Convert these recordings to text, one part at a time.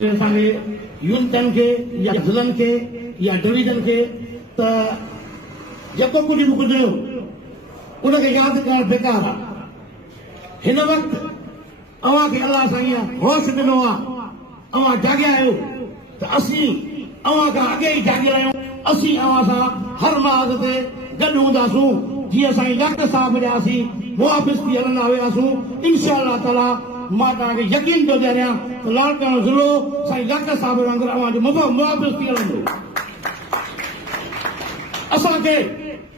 असांखे यूनिटनि खे या ज़िलनि खे या डिवीजन खे त जेको कुझु बि गुज़रियो उनखे यादि करणु बेकार आहे। हिन वक़्तु अव्हांखे अलाह साईं होश ॾिनो आहे, अव्हां जाॻिया आहियो त असीं अव्हां खां अॻे ई जाॻियल आहियूं। असीं अव्हां सां हर महाज़ ते गॾु हूंदासूं। जीअं साईं डॉक्टर साहिब ॾियासीं मुआफ़िस थी हलंदा हुआसीं, इंशा अल्लाह ताला मां तव्हांखे यकीन थो ॾियारियां त लाड़काणो ज़िलो साईं डॉक्टर साहिब वांगुरु अव्हांजो मुआफ़िस थी हलंदो। असांखे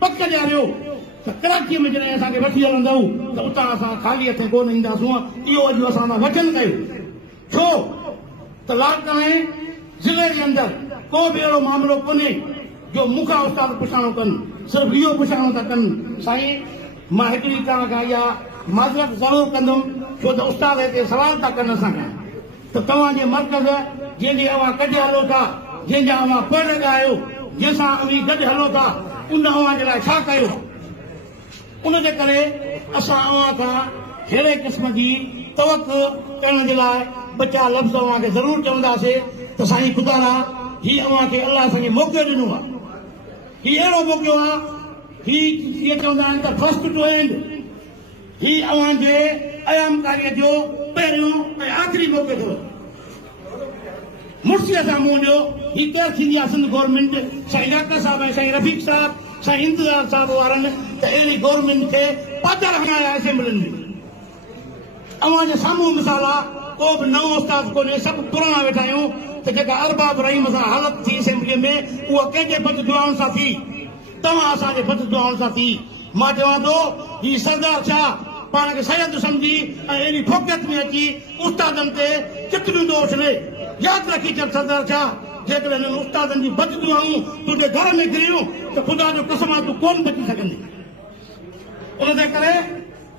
पक ॾियारियो त कराचीअ में जॾहिं असांखे वठी हलंदव त उतां असां ख़ाली हथे कोन ईंदासूं। इहो अॼु असां सां वचन कयो, छो त लाड़काणे ज़िले जे अंदरि को बि अहिड़ो मामिलो कोन्हे जो मूंखां उस्ताद पुछाणो कनि। सिर्फ़ु इहो पुछाणो था कनि साईं मां हिकिड़ी तव्हां खां इहा माज़रत ज़रूरु कंदुमि, छो त उस्ताद हिते सवाल था कनि असांखां त तव्हांजे मर्कज़ जंहिंजे अव्हां गॾु हलो था, जंहिंजा अव्हां पढ़ आहियो, जंहिंसां अव्हीं गॾु हलो था, उन अव्हां जे लाइ छा कयो। उनजे करे असां अव्हां खां अहिड़े क़िस्म जी तवक़ो करण जे लाइ ॿ चारि लफ़्ज़ अव्हांखे ज़रूरु चवंदासीं त साईं ख़ुदा हीउ अव्हांखे अलाह साईं मौक़ो ॾिनो आहे। हीउ अहिड़ो मौक़ो आहे, हीउ चवंदा आहिनि त फर्स्ट टू एंड, हीउ अव्हांजे अयामकारीअ जो पहिरियों ऐं आख़िरी मौक़ो अथव। मुर्सीअ साम्हूं ॾियो हीउ केरु थींदी आहे सिंध गवर्नमेंट, साईं डॉक्टर साहिब ऐं साईं रफ़ीक साहिब, साईं इंतज़ार साहिब वारनि त अहिड़ी गवर्नमेंट खे पादर हणाया असेंबलियुनि में। अव्हांजे साम्हूं मिसाल आहे, को बि नओं उस्ताद कोन्हे, सभु पुराणा वेठा आहियूं त जेका अरबाब रहीम सां हालत थी असेंबलीअ में उहा कंहिंजे फत दुआउनि सां थी, तव्हां असांजे फत दुआउनि सां थी। मां चवां थो हीउ सरदार छा पाण खे सैयद सम्झी ऐं अहिड़ी फोकियत में अची उस्तादनि ते चितरियूं थो उछले। यादि रखी छॾ सरदार छा, जेकॾहिं हिननि उस्तादनि जी बद दुआऊं तुंहिंजे घर में गिरियूं त ख़ुदा जो कसम आहे तूं कोन बची सघंदी। उनजे करे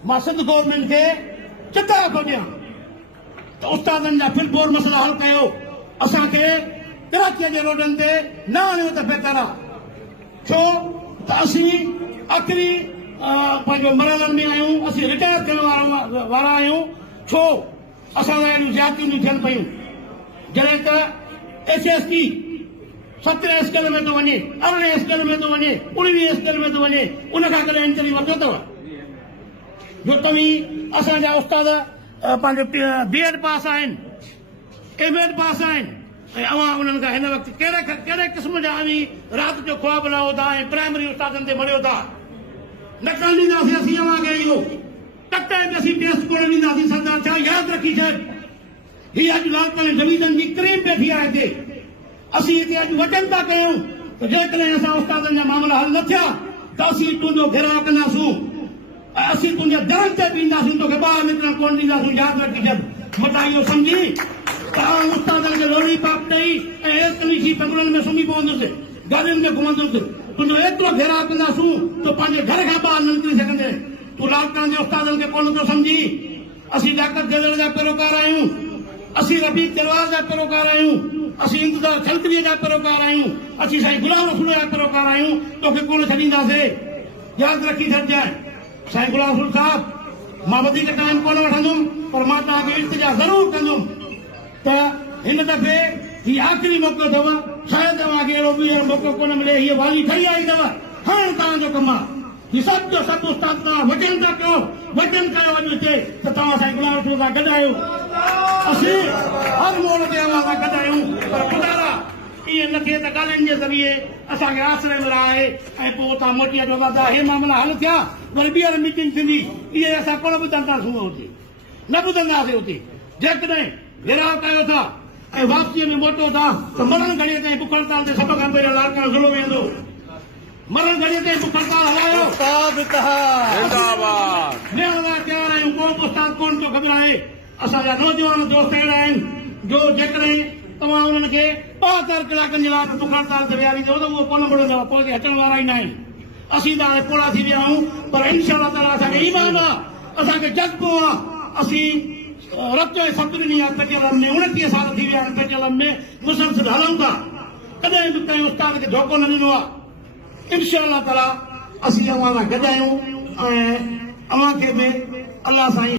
मां सिंध गवर्नमेंट खे चितार थो ॾियां त उस्तादनि जा फिलपोर मसइला हल कयो। असांखे कराचीअ जे रोडनि ते न आणियो त बहितर आहे, छो त असीं आख़िरी पंहिंजो मरहलनि में आहियूं, असीं रिटायर थियण वारा आहियूं। छो असां लाइ अहिड़ियूं ज़्यादतियूं थियनि पियूं, जॾहिं त SST 17 स्केल में थो वञे, 18 स्केल में थो वञे, 19 स्केल में थो वञे, उनखां कॾहिं इंटरव्यू वरितो अथव जो तव्हीं असांजा उस्ताद पंहिंजो BEd पास आहिनि, MAd पास आहिनि ऐं अव्हां उन्हनि खां हिन वक़्तु कहिड़े क़िस्म जा अव्हीं राति जो ख्वाब लहो था ऐं प्राइमरी उस्तादनि ते मरियो था। न करणु ॾींदासीं असीं अव्हांखे इहो टके बि असीं टेस्ट कोन ॾींदासीं। सरदार छा यादि रखी छॾ, हीअ अॼु लाड़काणे डिवीजन जी क्रीम वेठी आहे हिते। असीं हिते अॼु वचन था कयूं त जेकॾहिं असां उस्तादनि जा मामला हल न थिया त असीं तुंहिंजो घेराव कंदासूं ऐं असीं तुंहिंजे दर ते बि ईंदासीं, तोखे ॿाहिरि निकिरणु कोन ॾींदासीं। यादि रखी छॾ, मता इहो सम्झी त उस्तादनि खे लोड़ी पाप ॾेई ऐं एयर कंडीशन बंगलनि में सुम्ही पवंदुसि, गाॾियुनि में घुमंदुसि, तुंहिंजो एतिरो घेराव कंदासूं तो पंहिंजे घर खां ॿाहिरि न निकिरी सघंदे। तूं लाड़काणे जे उस्तादनि खे कोन थो सम्झी। असीं डॉक्टर जलर जा पैरोकार आहियूं, असीं रफ़ीक तलवार जा पैरोकार आहियूं, असीं इंतज़ार खलकरीअ जा पैरोकार आहियूं, असीं साईं गुलाम रसूल जा पैरोकार आहियूं, तोखे कोन छॾींदासीं। यादि रखी छॾिजांइ साईं गुलाम रसूल साहिब, मां वधीक टाइम कोन वठंदुमि, पर मां तव्हांखे इल्तिजा ज़रूरु कंदुमि त हिन दफ़े हीउ आख़िरी मौक़ो अथव। शायदि तव्हांखे अहिड़ो ॿीहर मौक़ो कोन मिले। हीअ वाली ठही आई अथव, हाणे तव्हांजो कमु आहे। हीउ सभु जो सभु उस्ताद तव्हां वचन था कयो, वचन कयो अॼु हिते त तव्हां साईं गुलाम रसूल सां गॾु आहियो। असीं हर मोड़ ते अव्हां सां गॾु आहियूं, पर ख़ुदा ईअं न थिए त ॻाल्हियुनि जे ज़रिए असांखे आसिरे में आहे ऐं पोइ उतां मोटी अचो था त हे मामला हल थिया, वरी ॿीहर मीटिंग थींदी। इहे असां कोन ॿुधंदासीं, हुते न ॿुधंदासीं। हुते जेकॾहिं घेराव कयो था ऐं वापसीअ में मोटो था त मरण घड़ीअ ताईं बुख हड़ताल ते सभ खां पहिरियों लाड़काणो ज़िलो वेंदो। मरण घड़ीअ ताईं बुख हड़ताल हलायो। वेहण लाइ तयारु आहियूं, को बि उस्ताद कोन थो घबराए। असांजा नौजवान दोस्त अहिड़ा आहिनि जो जेकॾहिं तव्हां उन्हनि खे 72 कलाकनि जे लाइ बुख हड़ताल ते विहारींदव त उहो कोन मुड़ंदव, पोइ अचण वारा ई न आहिनि। असीं त हाणे पोड़ा थी विया आहियूं, पर इंशा अल्लाह ताला असांखे ईमान आहे, असांखे जज़्बो आहे। असीं रत ऐं सतरिनी या पेट्रोलम में 29 साल थी विया आहिनि, पेट्रोलम में मुसलसिल हलूं था, कॾहिं बि कंहिं उस्ताद खे धोखो न ॾिनो आहे। इंशा अल्लाह ताला असीं अव्हां सां गॾु आहियूं ऐं अव्हांखे बि अलाह साईं